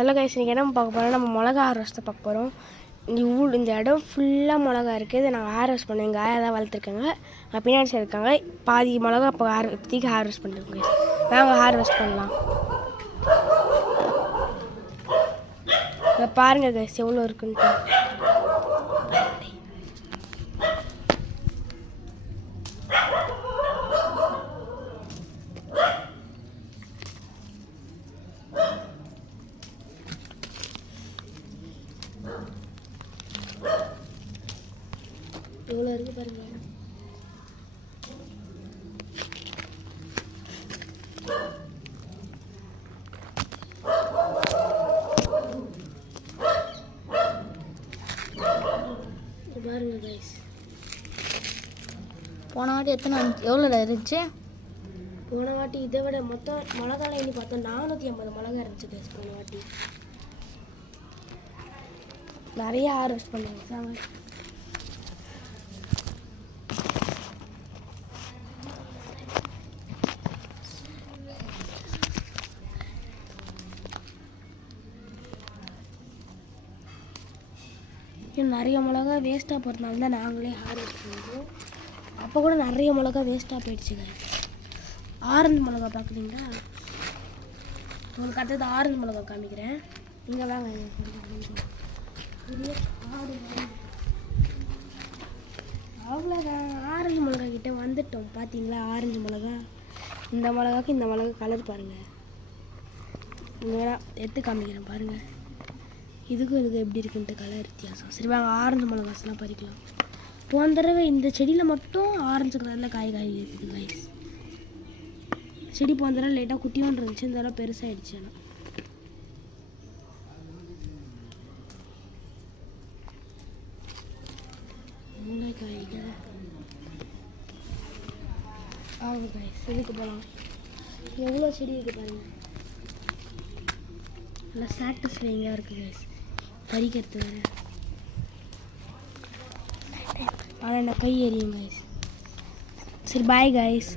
Hello guys, இன்றைக்கி என்ன பார்க்க போகிறோம்? நம்ம மிளகா ஹார்வெஸ்ட்டை பார்க்க போகிறோம். இந்த இடம் ஃபுல்லாக மிளகா இருக்குது. இதை நாங்கள் ஹார்வெஸ்ட் பண்ணோம். எங்கள் ஆயா தான் வளர்த்துருக்காங்க. பின்னாடி சைடு இருக்காங்க. பாதி மிளகா இப்போ இப்போதைக்கு ஹார்வெஸ்ட் பண்ணிருக்கோம். நாங்கள் ஹார்வெஸ்ட் பண்ணலாம். இதை பாருங்கள் கைஸ் எவ்வளோ இருக்குன்ட்டு. எவ்வளோ இருக்குது பாருங்க. பாருங்க கைஸ், போன வாட்டி எவ்வளோ இருந்துச்சு? போன வாட்டி இதை விட மொத்தம் மிளகால எண்ணி பார்த்தோம் 450 மிளகா இருந்துச்சு கைஸ். போன வாட்டி நிறைய ஹார்வெஸ்ட் பண்ணுவாங்க. நிறைய மிளகா வேஸ்ட்டாக போகிறதுனால தான் நாங்களே ஹார்வெஸ்ட் பண்ணுறோம். அப்போ கூட நிறைய மிளகா வேஸ்ட்டாக போயிடுச்சுங்க. ஆரஞ்சு மிளகா பார்க்குறீங்களா? உங்களுக்கு அடுத்தது ஆரஞ்சு மிளகா காமிக்கிறேன். இங்கே வாங்க. அவ்வளோதான், ஆரஞ்சு மிளகா கிட்டே வந்துட்டோம். பார்த்தீங்களா ஆரஞ்சு மிளகா? இந்த மிளகாக்கு இந்த மிளகா கலர் பாருங்கள். இங்கே வேணால் எடுத்து காமிக்கிறேன் பாருங்கள். இதுக்கும் எப்படி இருக்குன்ட்டு கலர் வித்தியாசம். சரி வாங்க, ஆரஞ்சு மிளகாஸ்லாம் பறிக்கலாம். போன தடவை இந்த செடியில் மட்டும் ஆரஞ்சு கலரில் காய் இருக்குது கைஸ். செடி போன தடவை லைட்டாக குட்டியும் இருந்துச்சு, இந்த தடவை பெருசாகிடுச்சு. ஆனால் காய்கள் ஆகும் கைஸ். இதுக்கு போகலாம். எவ்வளோ செடி இருக்குது பாருங்கள். நல்லா சாட்டிஸ்ஃபைங்காக இருக்குது கைஸ் பறிக்கிறது வேறு. ஆனால் என்ன கை எறியும் கைஸ். சரி பாய் கைஸ்.